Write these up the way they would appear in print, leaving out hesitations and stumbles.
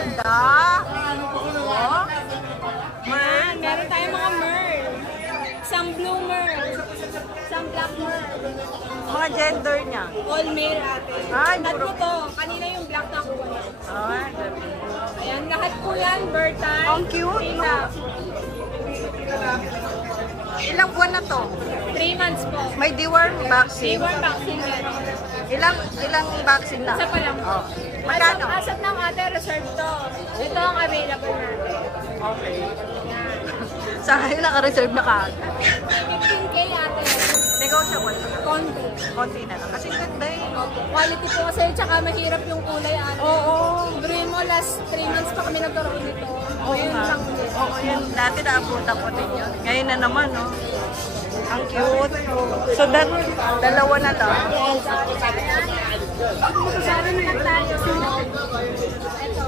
ganda. Oh. Merl. Meron tayong mga Merl. Some blue Merl. Some black Merl. Mga gender niya. All male ate. Ay, tatlo to. Kanina yung black na kuha. Ay, ayan, lahat po yan. Bird time. ang cute. Ilang buwan na to? 3 months po. May deworm vaccine. Deworm vaccine meron. Ilang vaccine na? Isa pa lang. Oh. Magkano? Asap ng ate, reserve to. Ito ang available natin. Okay. Yan. Sa ngayon naka-reserve na ka. 15K ate. Negotiable. Konti. Konti na lang. Kasi ganda eh. Quality po kasi, tsaka mahirap yung kulay ate. Oo. Bro mo, last 3 months pa kami nagkaroon nito. Oo nga. Oo, yun. Dati naabutan ko din yun. Ngayon na naman, no? Ang cute. So, dalawa na lang. Masyado na tayo. Ito.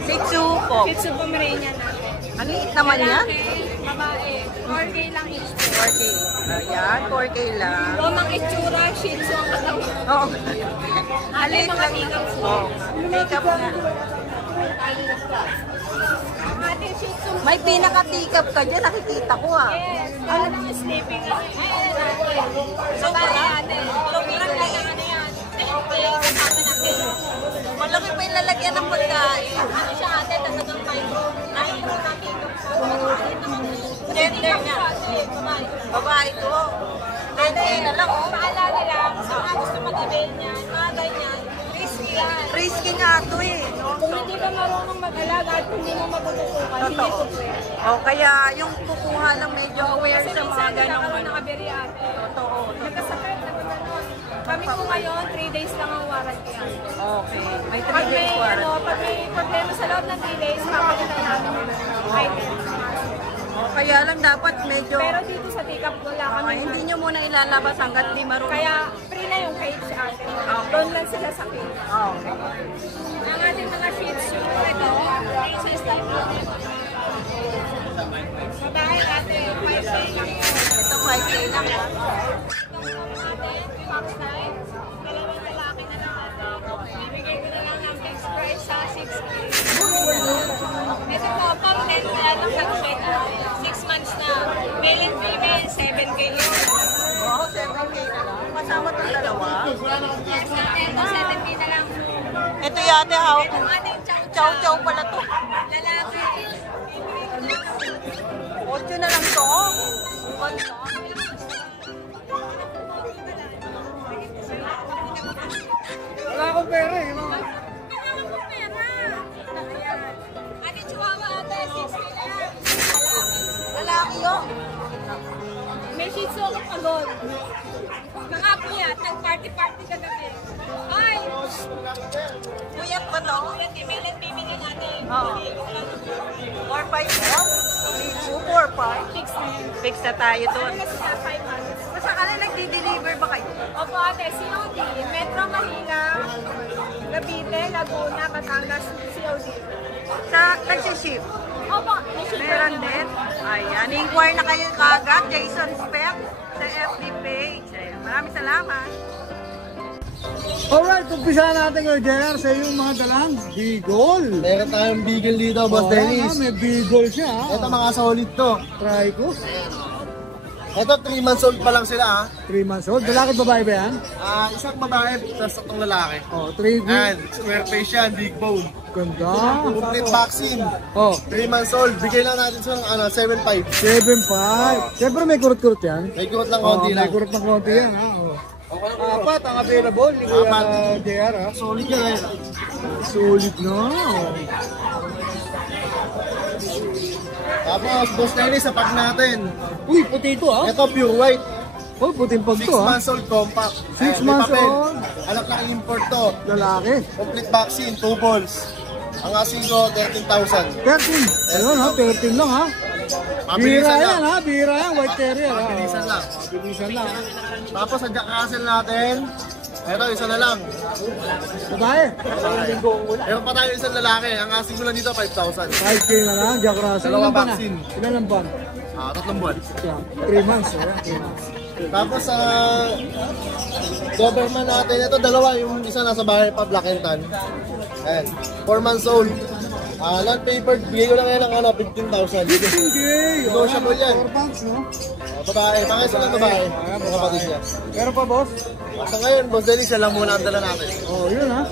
Shih Tzu po. Shih Tzu Pomeranian natin. Ang liit naman yan. Lalaki, babae. 4K lang each. 4K. Ayan, 4K lang. Romang itsura, Shih Tzu ang katawan. Oo. Ate, mga ikaw. Oo. Tikap nga. Ate, Shih Tzu. May pinaka-tikap ka dyan. Nakikita ko ah. Yes. Ano yung sleeping na sobrang ate. Sobrang lang ang ano yan. Kaya kasama natin. Malaki pa yung lalagyan ng pagkain. Ano siya ate, talagang micro. Micro na tikap. Gender niya. Babae to. Ate, na lang oh. Paalala lang, sa mga gusto mag-avail niyan, mga ganyan, risky yan. Risky nga to eh. No? Kung hindi ka marunong mag-alaga at hindi mo matututukan, hindi po pwede. Oh, kaya yung kukuha lang medyo aware Kasi sa mga minsan ganong nagkakaroon ng aberya ate. Totoo. Nagkasakit na gano'n. Kami po ngayon, 3 days lang ang warranty yan. Okay. May 3 Pag may, days warranty. pag may problema sa loob ng 3 days, papalitan natin yung item. Oh, kaya lang dapat medyo... Pero dito sa Tikap, wala kami. hindi nyo muna ilalabas hanggat di marunong. Kaya free na yung cage ate. Doon lang sila sa cage. Okay. Ang ating mga Shih Tzu, ito, cases type natin. Babae ate, 5K lang yun. Ito 5K lang ha. Ate, Fox type, dalawang lalaki na lang ate. Bibigay ko na lang ng fixed price sa 6K. Ito po, pang 10 na lang pag-shade ate. 6 months na. Male and female, 7K yun. Wow, 7K na lang. Kasama itong dalawa. Yes, ate, ito 7K na lang. Ito yate ha. Ito ate, Chow-chow pala to. lalaki. 8 na lang to. Ganda. Wala akong pera eh. Kailangan ko pera. Ayan. Ate, chihuahua ate, 6K na lang. Lalaki yun. May Shih Tzu ako pagod. Mga kuya, nag-party-party kagabi. Ay! Puyat ba to? Female and female natin. Oo. 4-5 mo? Shih Tzu, 4-5. Fix na yun. Fix na tayo doon. Ano kasi sa 5 months? Masakala nagdi-deliver ba kayo? Opo ate, COD. Metro Manila, Cavite, Laguna, Batangas, COD. Sa nag-ship? Opo, may shipper Meron naman. din. Ayan, inquire na kayo kagad. Jason Spec sa FB page. Ayan, maraming salamat. Alright, umpisa natin ko JR sa yung mga dalang Beagle. Meron tayong Beagle dito, Boss Dennis. May Beagle siya ha. Ito mga solid to. Try ko. Ito 3 months old pa lang sila ha. 3 months old. Lalaki babae ba yan? Isang babae, tapos itong lalaki. Oh, 3 Ayan, square face yan, big bone. Ganda. Complete vaccine. Oh, 3 months old, bigay lang natin sa 7.5. 7.5. Siyempre may kurot-kurot yan. May kurot lang Oh, konti may lang. kurot ng konti yan ha. Oh. Apat ang available ni Kuya Apat. JR ha. Solid yan eh. Solid na. Tapos, Boss Dennis, sa pack natin. Uy, puti ito ha. Ito pure white. Oh, puting pag 6 to ha. months old compact. 6 Ayan, may months papel. old. Anak na import to. Lalaki. Complete vaccine, 2 balls. Ang asing ko, 13,000. 13. Ayun ha, 13 lang ha. Bira Mabilisan yan lang. ha, bira yan. White terrier ha. Mabilisan lang. Bilisan lang. Tapos sa Jack Russell natin, eto isa na lang. Babae. Meron pa tayo isang lalaki. Ang asking ko lang dito, 5,000. 5K na lang, Jack Russell. Dalawa Ilan ba na? vaccine. Ilan ang ban? 3 buwan. 3 months. Ayan, 3 months. Tapos sa Doberman natin, ito dalawa, yung isa nasa bahay pa, Black and Tan. Ayan, 4 months old. Land paper, bigay ko lang yan ng 15,000. 15K. Negotiable yan. 4 months, no? Babae, pangayos lang babae. Mga kapatid niya. Meron pa, boss? Sa ngayon, Boss Denny, siya lang muna ang dala natin. Oh, yun ha.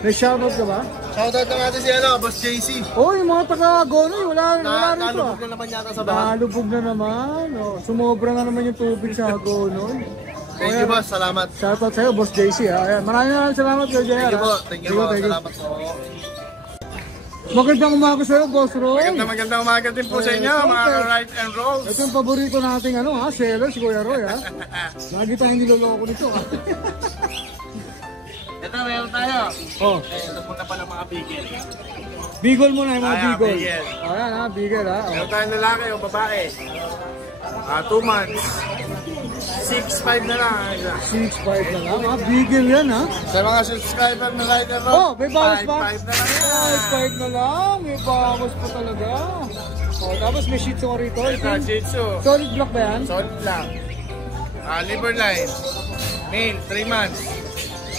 May shoutout ka ba? Shoutout na natin si Boss JC. Oh, yung mga taga-Gonoy, wala rito ah. Nalubog na naman yata sa bahay. Nalubog na naman. Oh, sumobra na naman yung tubig sa Gonoy. Thank you, boss. Salamat. Shoutout sa'yo, Boss JC ha. Ayan, maraming salamat kayo, JR. Thank you po. Thank you po. Salamat po. Magandang umaga sa'yo, Boss Roy. Magandang umaga din po sa inyo, mga right and rolls. Ito yung paborito nating seller, si Kuya Roy ha. Lagi tayong niloloko nito ha. Ito, meron tayo. Oh, Ito muna pa ng mga bigel. bigol muna yung mga Ayan, bigol. bigel. Ayan ha, bigol ha. Oh. Meron tayong lalaki o babae. 2 months. 6'5 na lang. 6'5 na lang ha, bigol yan ha. Sa mga subscriber na right and roll, Oh, may bawas pa. 5'5 na lang yan. 5'5 na lang, may bawas pa talaga. Oh, tapos may shih tzu ka rito. Ito, Shih Tzu. Solid block ba yan? Solid lang. Liver line. Male, 3 months.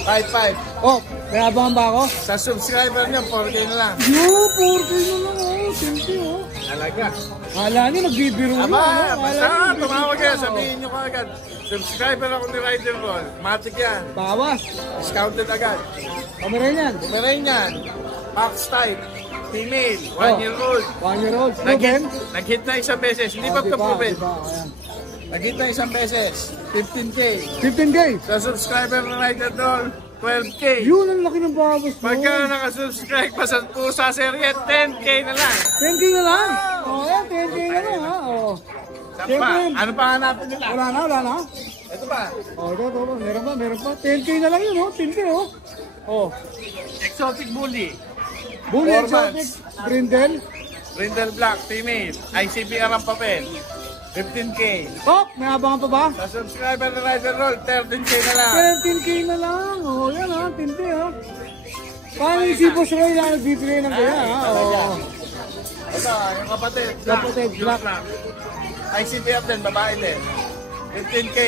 5'5. Oh, may abangan ba ako? Sa subscriber nyo, 4K na lang. Yo, 4K na lang oh. Simple oh. Talaga. Kala niyo nagbibiro nyo. Aba, Kala basta niyo tumawag nagbibiro kayo, nyo. sabihin nyo agad. Subscriber ako ni Rider Roll. Matic yan. Bawas. Discounted agad. Kamera yan. Bumirain yan. Box type. Female. 1 Oh. year old. 1 year old. Nag-hit, Proven? nag-hit na isang beses. Hindi Oh, pa diba, proven. diba, ayan. Nag-hit na isang beses. 15K. 15K. Sa subscriber ng Rider Roll, 12K. Yun ang laki ng bawas mo. Pagka nakasubscribe pa sa pusa serye, 10K na lang. 10K na lang. Oh, yan, 10K na lang ha. Oh. Saan pa? Siyempre, Ano pa hanapin nila? wala na. Ito pa. Oh, ito. Meron pa. 10K na lang yun, oh. 10K, oh. Oh. Exotic Bully. Bully 4 exotic, months. Brindle. Brindle Black, female. ICBR ang papel. 15K. Oh, may abangan pa ba? Sa subscriber ng Rider Roll, 13K na lang. 17K na lang. Oh, yan ha. Tindi ha. Paano yung si Boss Roy lang nagbibigay ng kaya ha? Oh. Ito, yung kapatid. Kapatid, black. ICBR din, babae din. 15K.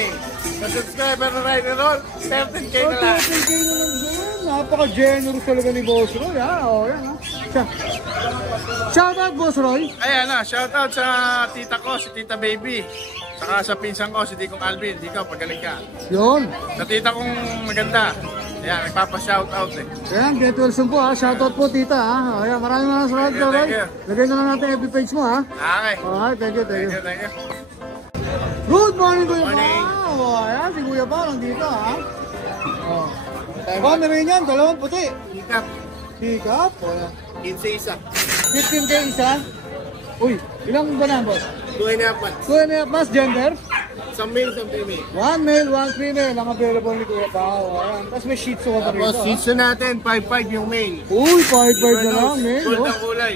Sa subscriber ng Rider Roll, 13K Oh, na lang. 13K na lang dyan. Napaka-generous talaga ni Boss Roy ha. Oh, yan ha. Shout out Boss Roy. Ayan na, shoutout sa tita ko, si Tita Baby. Saka sa pinsan ko, si Dikong Alvin. Dikaw, pagaling ka. Yun. Sa tita kong maganda. Ayan, nagpapa-shoutout eh. Ayan, get well soon po ha. Shout out po tita ha. Ayan, maraming salamat Boss Roy. Thank you. Lagay na lang natin FB page mo ha. Okay. Alright, thank you. Thank you. Good morning, Kuya Morning. Pao. Oh, ayan, si Kuya Pao nandito ha. Oh. Oh, meron yan, dalawang puti. Ikap, Pick up. Oh, yan. 15 isa. 15K isa. Uy, ilang ba na, boss? 2.5 months. 2.5 mas gender? Isang male, isang female. 1 male, 1 female. Ang available ni Kuya Pao. Ayan. Tapos may shih tzu ka pa Tapos rito. Shih Tzu natin, 5.5 yung male. Uy, 5.5 na lang, male. Gold Oh. ang kulay.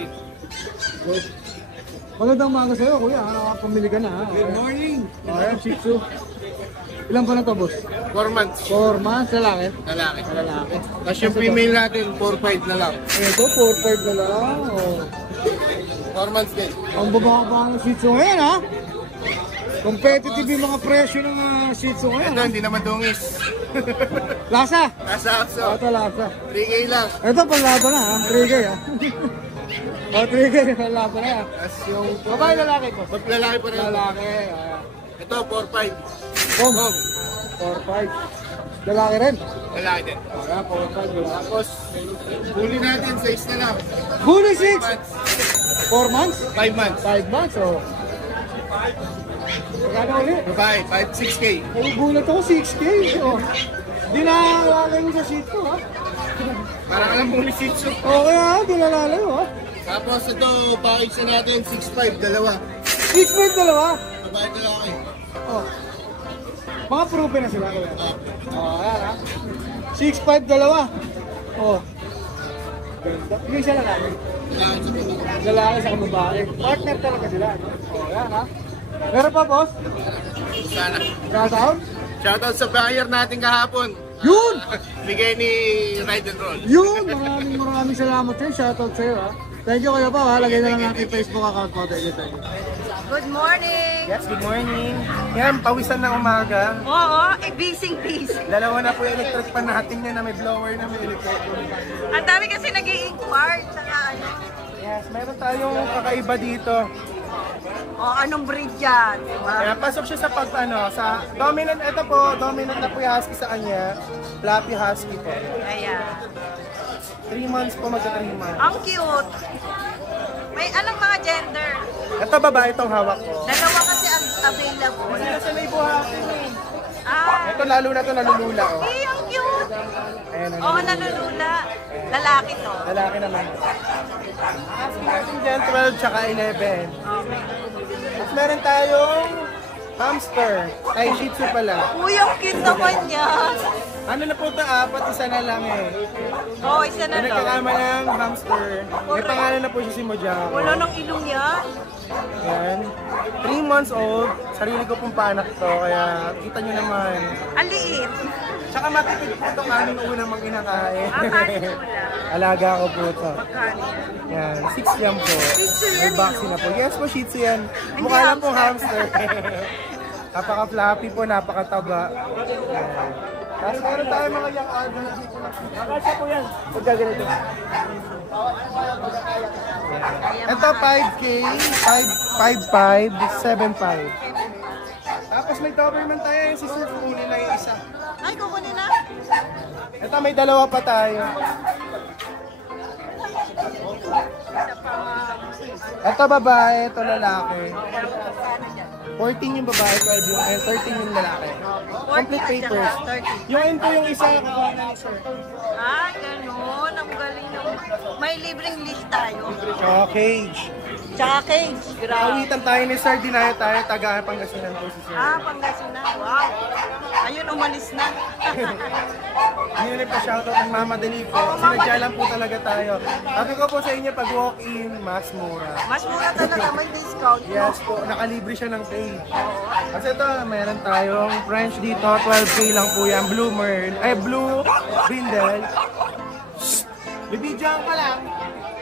Magandang umaga sa'yo, Kuya. Nakapamili ka na. Ha? Good morning. Ayan, shih tzu. Ilan pa na to, boss? 4 months. 4 months, lalaki. Lalaki. Lalaki. Tapos yung female natin, 4.5 na lang. Ito, 4.5 na lang. Oh. 4 months din. Ang bababa ng shih tzu ngayon, ha? Competitive yung mga presyo ng shih tzu ngayon. Ito, Ha? hindi naman dungis. Lasa. Nasa aso. Ito, lasa. 3K lang. Ito, panlaban na, ha? 3K, ha? O, 3K, panlaban na, ha? Tapos yung Babae, lalaki ko. lalaki pa rin. Lalaki, Ito, 4.5. Pom. 4-5. Lalaki rin. Lalaki din. Ayan, 4-5. lalaki. Tapos, huli natin, 6 na lang. Bully 6. 5 months. 4 months? 5 months. 5 months, oh. Magkano ulit? Babae, 6K. Ay, gulat ako, 6K. Oh. Di na lalay mo sa seat ko, ha? Parang alam mo ni Shih Tzu. Okay, ha? Di na lalay mo, ha? Tapos ito, package na natin, 6.5, dalawa. 6 dalawa. Babae, lalaki. Oh. Mga proven na sila. Oh, ayan, ha? 6'5", dalawa. Oh. Ganda. Yung isa lalaki. Lalaki sa babae. Partner talaga sila. Oh, ayan, ha? Meron pa, boss? Sana. Shoutout? Shoutout sa buyer natin kahapon. Yun! Bigay ni Ride and Roll. Yun! Maraming salamat sa'yo. Shoutout sa'yo, ha? Thank you kayo pa, ha? Lagay na lang natin yung Facebook account mo. Thank you. Good morning! Yes, good morning. Yan, pawisan na umaga. Oo, busy. Dalawa na po yung electric pan natin yan na may blower na may electric. Ang dami kasi nag-i-inquire, tsaka ano. Yes, meron tayong kakaiba dito. Anong breed yan? Diba? Kaya pasok siya sa sa dominant, ito po, dominant na po yung husky sa kanya. Fluffy husky po. Ayan. 3 months po, magka 3 months. Ang cute. May anong mga gender? Ito babae itong hawak ko. Dalawa kasi ang available. Hindi kasi may buhatin eh. Ito Ah, lalo na ito nalulula oh. ang cute. Ayan, Oo, nalulula. Lalaki to. lalaki naman. Husky natin dyan, 12 tsaka 11. Tapos meron tayong hamster. Ay, shih tzu pala. Uy, ang cute naman yan. Ano na po ito? 4, isa na lang eh. Oo, isa na Yung to. nagkakama ng hamster. May pangalan na po siya si Mojang. Wala nang ilong yan. Yan. 3 months old. Sarili ko pong panak to. Kaya kita nyo naman. Ang liit. Tsaka matipid po itong aming unang mag-inakain. Kanin mo lang. Alaga ko po ito. Magkano yan? Yan. 6 yan po. Shih Tzu May yan vaccine na po. Yes po, Shih Tzu yan. Hindi Mukha lang pong hamster. hamster. Napaka-fluffy po, napakataba. Yan. Tapos meron tayo mga young adult dito. Nakasya po yan. Pagkaganito. Ito 5K, 5.5, 7.5. Tapos may Doberman tayo, si Sir kukunin na yung isa. Ay, kukunin na. Ito may dalawa pa tayo. Ito babae, ito lalaki. 14 yung babae, 12 yung, 13 yung lalaki. Complete papers. 30. Yung ito yung isa, kukuha na ni Sir. Ah, ganun. Ang galing naman. May libreng list tayo. Oh, cage. Tsaka cage. Grabe. Awitan tayo ni Sir, dinayo tayo, taga Pangasinan po si Sir. Ah, Pangasinan. Wow. Ayun, umalis na. Hindi na pa shoutout ng Mamadali po. Sinadya lang po talaga tayo. Sabi ko po sa inyo, pag walk-in, mas mura. Mas mura talaga. May discount. Yes po, nakalibre siya ng page. Kasi ito, meron tayong French dito, 12K lang po yan. Blue Merl, Blue Brindle. Bibidyoan ka lang.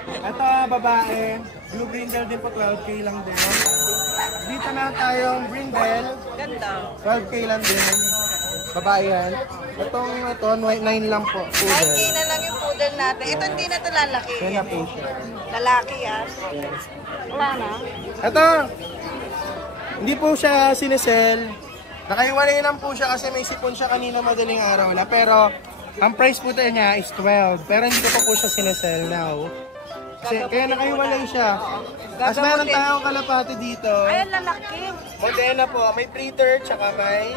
Ito, babae. Blue Brindle din po, 12K lang din. Dito na tayong Brindle, Ganda. 12K lang din. Babae yan. Itong ito, 9 lang po. 9K Poodle. na lang yung poodle natin. Ito hindi na ito lalaki. Yan na po siya. Lalaki yan. Wala na. Ito, hindi po siya sinesell. Nakaiwalay lang po siya kasi may sipon siya kanina madaling araw na. Pero, ang price po niya is 12. Pero hindi ko pa po siya sinesell now. Kasi, kaya nakaiwalay siya. Tapos meron tayong kalapati dito. Ayan, lalaki. Modena po, may breeder tsaka may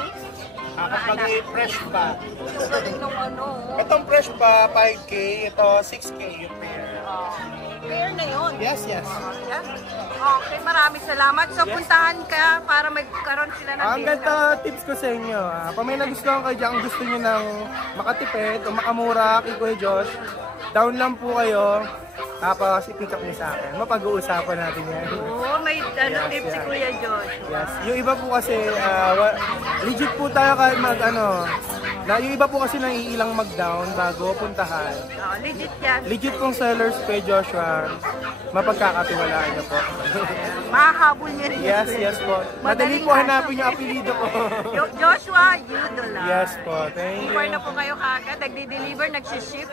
kapag may fresh pa. Ang galing ng ano. Itong fresh pa, 5K. Ito, 6K yung pair. Fair na yun. Yes, yes. Yan. Okay, maraming salamat. So, puntahan ka para magkaroon sila ng Ang discount. ganda tips ko sa inyo. Kung may nagustuhan kayo dyan, kung gusto nyo ng makatipid o makamura kay Kuya Josh, down lang po kayo. Tapos i-pick up niyo sa akin. Mapag-uusapan natin yan. Oo, may tips si Kuya Josh. Yes. Yung iba po kasi, legit po tayo kahit yung iba po kasi naiilang mag-down bago puntahan. Legit yan. Legit pong sellers kay Joshua, mapagkakatiwalaan niyo po. Mahahabol niya rin. Yes, yes po. Madali po hanapin yung apelido ko. Joshua Yudola. Yes po, thank Inquire you. na po kayo kagad. Nagdi-deliver, nagsiship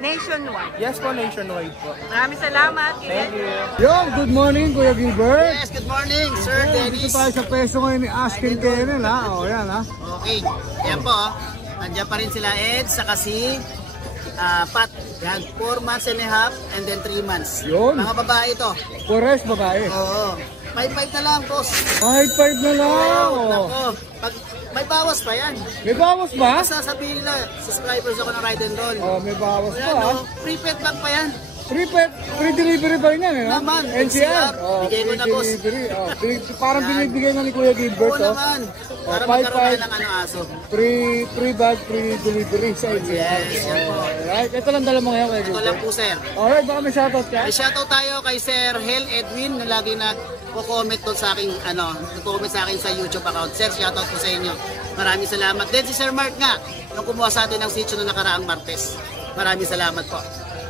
nationwide. Yes po, nationwide po. Maraming salamat. Thank you. Yo, good morning Kuya Gilbert. Yes, good morning, Sir Dito Dennis. tayo sa peso ngayon ni Askin Kennel ha. O yan ha. Okay, yan po. Nandiyan pa rin sila Ed, saka si Pat. Yan, 4 months and a half and then 3 months. Yun. Mga babae ito. Forest babae. Oo. 5-5 na lang, boss. 5-5 na lang. Oo, O. nako. Pag may bawas pa yan. May bawas ba? Basta sabihin nila, subscribers ako ng Ride and Roll. O, may bawas pa Ayan, ha. prepaid lang pa yan. Free delivery ba rin yan eh? no? Naman, NCR. NCR. Bigay ko na, boss. Delivery. O, parang binibigay na ni Kuya Oo Gilbert. O. naman. Para 5-5. magkaroon tayo ng aso. Free bag, free delivery sa NCR. Yes, yan po. Alright, ito lang dala mo ngayon Kuya Ito Gilbert. lang po, sir. Alright, baka may shoutout ka? May shoutout tayo kay Sir Hel Edwin na lagi nag-comment doon sa aking nag-comment sa akin sa YouTube account. Sir, shoutout po sa inyo. Maraming salamat. Then si Sir Mark nga, nung kumuha sa atin ng sitio noong nakaraang Martes. Maraming salamat po.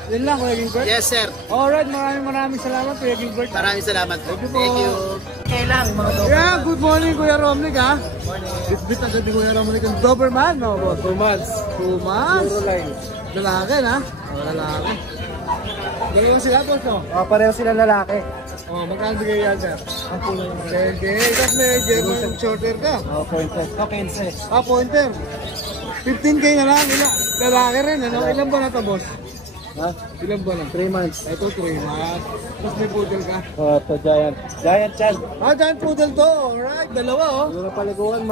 Yun lang Kuya Gilbert? Yes, sir. Alright, maraming salamat Kuya Gilbert. Maraming salamat po. Thank you po. Thank you. lang, mga dober. Yeah, good morning Kuya Romnick ha. Bit agad ni Kuya Romnick ang Doberman, no boss? 2 months. 2 months. Puro line. Lalaki na. Lalaki. Dalawa sila boss, no? Pareho sila lalaki. Magkano bigay yan, sir? Ang pulo ng Sige, tapos may German shorter ka. pointer. Okay, Pointer. 15K na lang. Lalaki rin, ano? Ilan ba na to, boss? Ha? Ilan ba na? 3 months. Ito, 3 months. Tapos may poodle ka. Ito, giant. Giant chan. Giant poodle to. Alright, dalawa, oh. Yung paliguan,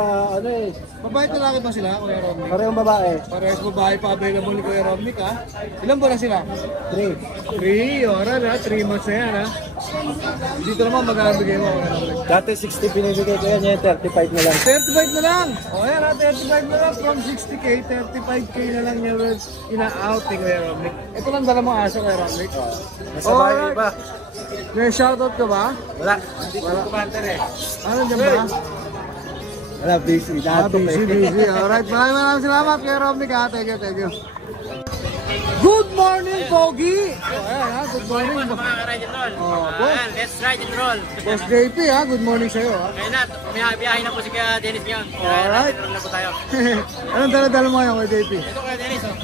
Mabait na laki ba sila, Kuya Romnick? parehong babae. Parehas babae pa available ni Kuya Romnick, ha? Ilan ba na sila? 3. 3, alright, ha? 3 months na yan, ha? Dito naman, magkano bigay mo, Kuya Romnick? Dati 60 pinibigay ko yan, 35 na lang. 35 na lang. O yan ha, 35 na lang. From 60K, 35K na lang niya ina-out ni Kuya Romnick. Ito lang dala mong aso, Kuya Romnick. Nasa bahay ba? May shoutout ka ba? Wala. Wala. Kumantar eh. Ano dyan ba? Wala, busy. Busy. Alright, maraming salamat Kuya Romnick ha. Thank you. Good morning, Pogi! O ayan ha, good morning. Mga ka-ride and roll. Boss. Let's ride and roll. Boss JP ha, good morning sa'yo ha. Kaya na, biyahe na po si Kuya Dennis ngayon. Alright. Ride and roll na po tayo. Anong dala-dala mo ngayon kay JP? Ito Kuya Dennis, oh.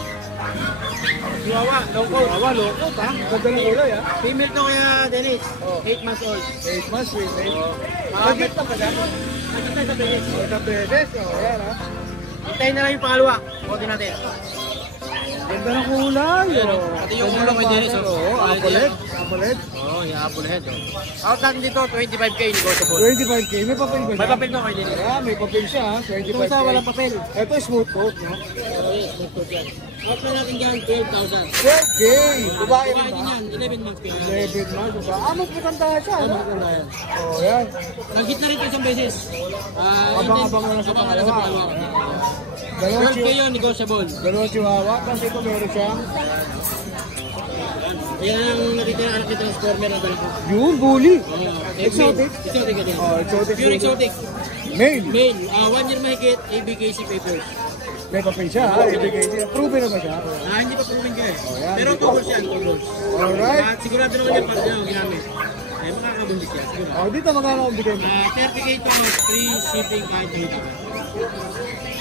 Chihuahua, low coat. Low coat ha. Ganda ng kulay ha. Female to Kuya Dennis, 8 months old. 8 months, sweet eh. Magit pa ba dyan? Magit na sa Dennis. Sa beses, o ayan ha. Hintayin na lang yung pangalawa. Huwag natin. Ganda ng kulay. Pati yung ulo kay Dennis, oh. Oo, apolet. Apolet. Oo, yung apple head, oh. Out natin dito, 25K negotiable. 25K. May papel ba siya? May papel to kay Dennis. Ah, may papel siya ha. 25K. Yung isa, walang papel. Ito smooth coat, no? Out na natin dyan, 12,000. 12K. Babae rin Babae ba? din yan, 11 months kayo. 11 months. Diba? Ah, mas matandahan siya. Ano? Oh, yan. Nag-hit na rin ito isang beses. Abang-abang na sa pangalawa. Dalawang 12K yun, negotiable. Dalawang chihuahua. Tapos ito meron siyang Yan ang natitira anak ni Transformer na dala ko. yun, bully. Exotic? Exotic ka din. Oh, exotic. Pure exotic. Male. Male, 1 year mahigit, ABKC papers. May papel siya ha. Ibigay siya. Proven na ba siya? Hindi pa proven ko eh. yan. Pero 2 goals yan, 2 goals. Alright. Sigurado naman yan pag ginamit. Ay, makakabundis yan, siguro. Oh, dito magkano ang bigay mo? 30K to, free shipping kahit dito.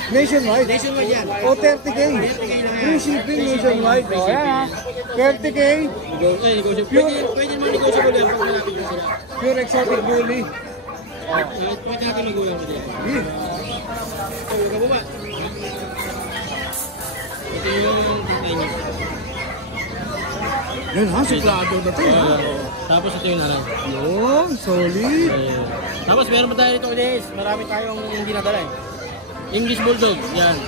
Nationwide. Nationwide yan. O 30K. 30K lang yan. Free shipping nationwide. O yan ha. 30K. Negotiable. Pwede naman negotiable yan pag malapit na sila. Pure exotic bully. Pwede natin nagulang ko dyan. So, kababa. Ito yung tingnan nyo. Yan ha, suplado na ito ha. Tapos ito yung naran. Yun, solid. Tapos meron pa tayo dito guys. Marami tayong hindi nadala eh. English Bulldog. Yan.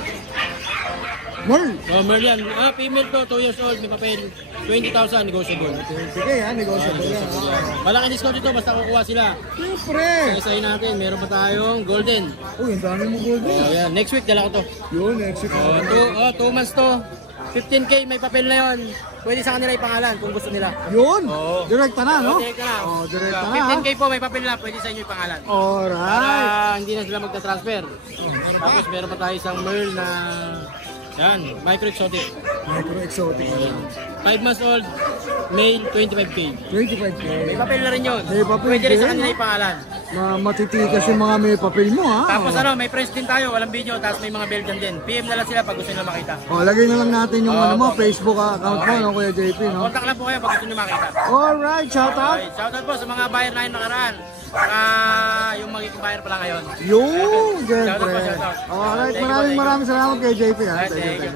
Merl. Oh, Merlian. Female to, 2 years old. May papel. 20,000 negotiable. Sige ha, negosyable yan ha. Malaking discount dito basta kukuha sila. Siyempre. Isayin natin. Meron pa tayong golden. Uy, ang dami mo golden. Oh, yan. Next week dala ko to. Yun, next week. Oh, 2 months to. 15K, may papel na yon. Pwede sa kanila ipangalan kung gusto nila. Yun. Oo. Direkta na, no? Direct na. Oh, direkta na ha. 15K po, may papel na. Pwede sa inyo ipangalan. Alright. Para hindi na sila magta-transfer. Tapos meron pa tayo isang Merl na yan, micro exotic. Micro exotic. 5 months old, male, 25K. 25K. May papel na rin yun. May papel Pwede rin sa din, kanila no? ipangalan. Matitikas yung mga may papel mo ha. Tapos may friends din tayo, walang video, tapos may mga Belgian din. PM na lang sila pag gusto nila makita. Oh, lagay na lang natin yung ano mo, Facebook account mo, no, Kuya JP, no? Contact lang po kayo pag gusto nyo makita. Alright, shout out. Okay, shoutout po sa mga buyer na yung nakaraan. Yung magiging buyer pala ngayon. Yung, siyempre. Shout out. Alright, Thank you, maraming salamat kay JP ha. Thank you.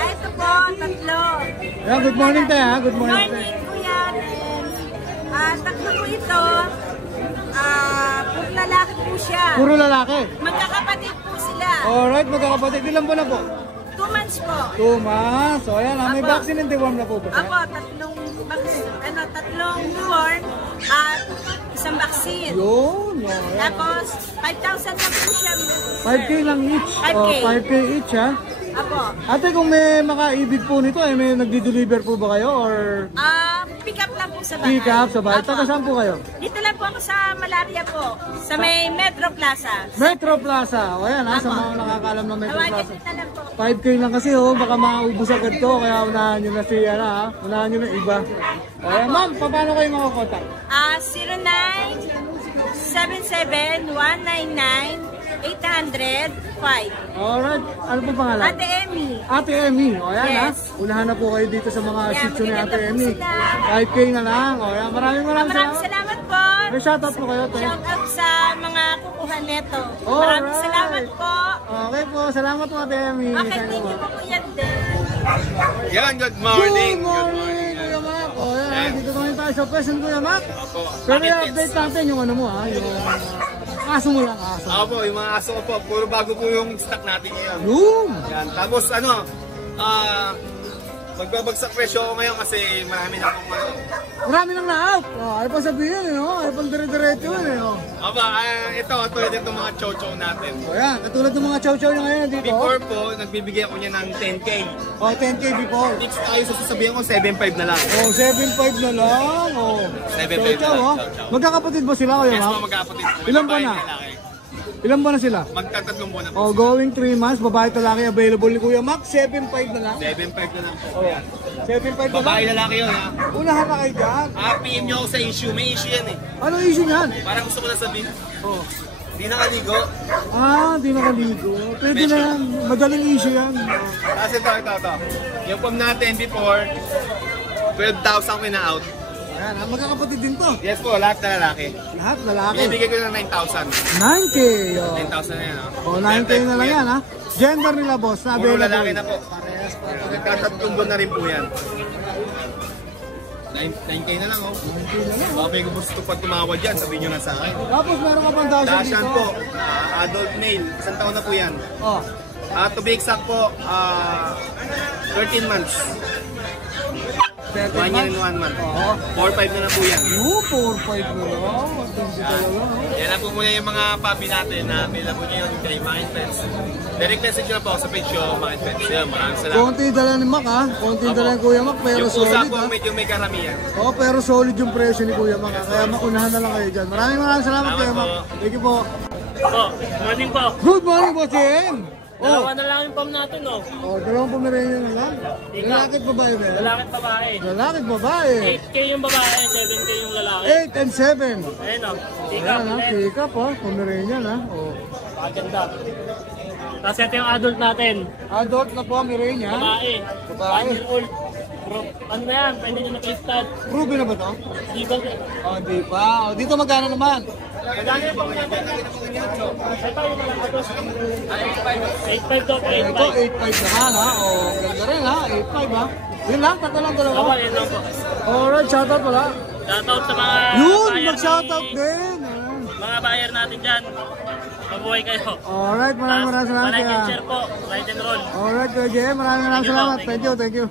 Ito po, tatlo. Yeah, good morning tayo ha, good morning. Morning, Kuya Renz. Tatlo po ito. Puro lalaki po siya. Puro lalaki. Magkakapatid po sila. Alright, magkakapatid. Ilan po na po? 2 months po. 2 months. So ayan, may Apo. vaccine and deworm na po ba siya? Ako, tatlong newborn at isang vaccine. Yun, oh, ayan. Tapos, 5,000 na po siya. 5K lang each. 5K. Oh, 5K each ha. Apo. Ate, kung may makaibig po nito, may nagdi-deliver po ba kayo or Pick up lang po sa bahay. Pick up sa bahay. Opo. Taga saan po kayo? Dito lang po ako sa Malaria po. Sa may Metro Plaza. Metro Plaza. O yan ha, sa Opo. mga nakakalam ng Metro Tawagan Plaza. nyo na lang po. 5K lang kasi oh, baka maubos agad to. Kaya unahan nyo na siya na ha. Unahan nyo na iba. O yan, ma'am, paano kayo makakontak? 09-77199-805. Alright, ano po pangalan? Ate Emmy. Ate Emmy, o yan Yes. ha. Unahan na po kayo dito sa mga Yeah, sitio ni magaganda Ate po Emmy. sila. 5K na lang. O yan, maraming Maraming salamat. salamat po. May shoutout po kayo, te. Shout out sa mga kukuha neto. Alright. Maraming salamat po. Okay po, salamat po Ate Emmy. Okay, thank you po Kuya Den. Yan, good Good morning. morning, Kuya Mac. O yan, dito naman tayo sa question, Kuya Mac. Pero i-update natin yung ano mo ha, yung aso mo lang, aso. Ako po, yung mga aso ko po, puro bago po yung stock natin ngayon. Boom! Yan. Tapos magbabagsak presyo ako ngayon kasi marami na akong Marami nang na-out. Ay pa sabihin, ay pang dire-diretso yun. ito, tulad itong mga chow-chow natin. O yan, katulad ng mga chow-chow nyo ngayon dito. Before po, nagbibigay ako niya ng 10K. O, 10K before. Next tayo sa sasabihin ko, 7.5 na lang. O, 7.5 na lang. O, 7.5 chow-chow, na lang, o. chow-chow. Magkakapatid ba sila, Kuya Yes Mac? po, magkapatid po. Ilan ba Babae, na? lalaki. Ilan ba na sila? Magtatatlong buwan na po. O, going 3 months, babae talaki available ni Kuya Mac, 7.5 na lang. 7.5 na lang po. O, 7.5 na Babae, lang. lalaki yun ha. Unahan na kayo dyan. PM nyo ako sa issue. May issue yan eh. Ano issue niyan? Parang gusto ko na sabihin. O. Di nakaligo. Di nakaligo. Pwede na yan. Madaling issue yan. Kasi ito. Yung pom natin before, 12,000 ko na-out. Ayan, magkakapatid din to. Yes po, lahat na lalaki. Lahat lalaki. Binibigay ko ng 9,000. 9K. 9,000 na yan ha. O, 9K na lang yan ha. Gender nila boss, na Puro available. lalaki na po. Nagkatatlong buwan na rin po yan. 9K na lang oh. 9K na lang. Babay ko gusto pa tumawad yan, sabihin nyo na sa akin. Tapos meron ka pang dashan Dashan dito. po, adult male, isang taon na po yan. Oh. To be exact po, 13 months. 1 year and 1 month. Oo. 4-5 na po yan. 4-5 na lang. Matindi talaga. Yan lang po muna yung mga puppy natin na available ngayon kay Mind Pets. Direct message nyo na po ako sa page ko, Mind Pets. Yan, maraming salamat. Konti dala ni Mac ha. Konti dala ni Kuya Mac pero Yung pusa solid po, ha. medyo may karamihan. Oo, pero solid yung presyo ni Kuya Mac ha. Kaya maunahan na lang kayo dyan. Maraming salamat Kuya Mac. Thank you po. Morning po. Good morning, Bossing! Dalawa na lang yung pam natin, no? Dalawang pumirenya na lang. Lalaki at babae ba? Lalaki at babae. Lalaki at babae. 8K yung babae, 7K yung lalaki. 8 and 7. Ayun, no? Pick Ayan up. ha, pick up ha. Pumirenya na. Oh. Paganda. Tapos ito yung adult natin. Adult na po, Mirenya. Babae. Babae. 1 year old. Bro, ano na yan? Pwede nyo na-kickstart. Proven na ba to? Di ba? Di pa. Dito magkano naman? Magkano yung pam natin? Ito yung mga adult. 8.5 to, Ito, 8.5. 8.5 naman ha. Ganda rin ha. 8.5 ha. Yun lang, tatlo lang dalawa. Ako, yun lang po. Alright, shoutout pala. Shoutout sa mga Yun, buyer mag-shoutout ni- din. Mga buyer natin dyan. Mabuhay kayo. Alright, maraming salamat. Like and Kuya. share po. Right and roll. Alright, Kuya Jem, maraming salamat. Thank you.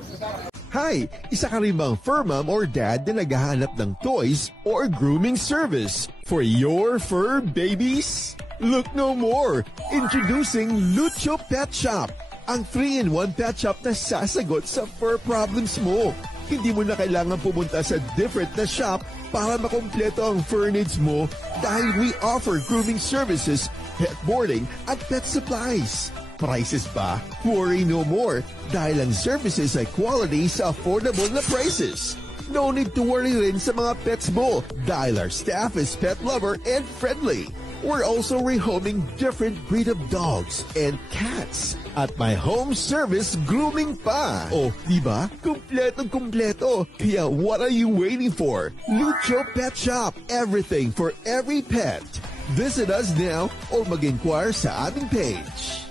Hi! Isa ka rin bang fur mom or dad na naghahanap ng toys or grooming service for your fur babies? Look no more! Introducing Lucho Pet Shop, ang 3-in-1 pet shop na sasagot sa fur problems mo. Hindi mo na kailangan pumunta sa different na shop para makumpleto ang fur needs mo dahil we offer grooming services, pet boarding, at pet supplies. Prices ba? Worry no more dahil ang services ay quality sa affordable na prices. No need to worry rin sa mga pets mo dahil our staff is pet lover and friendly. We're also rehoming different breed of dogs and cats at my home service grooming pa. Oh, diba? Kumpletong-kumpleto. Kaya what are you waiting for? Lucho Pet Shop. Everything for every pet. Visit us now or mag-inquire sa aming page.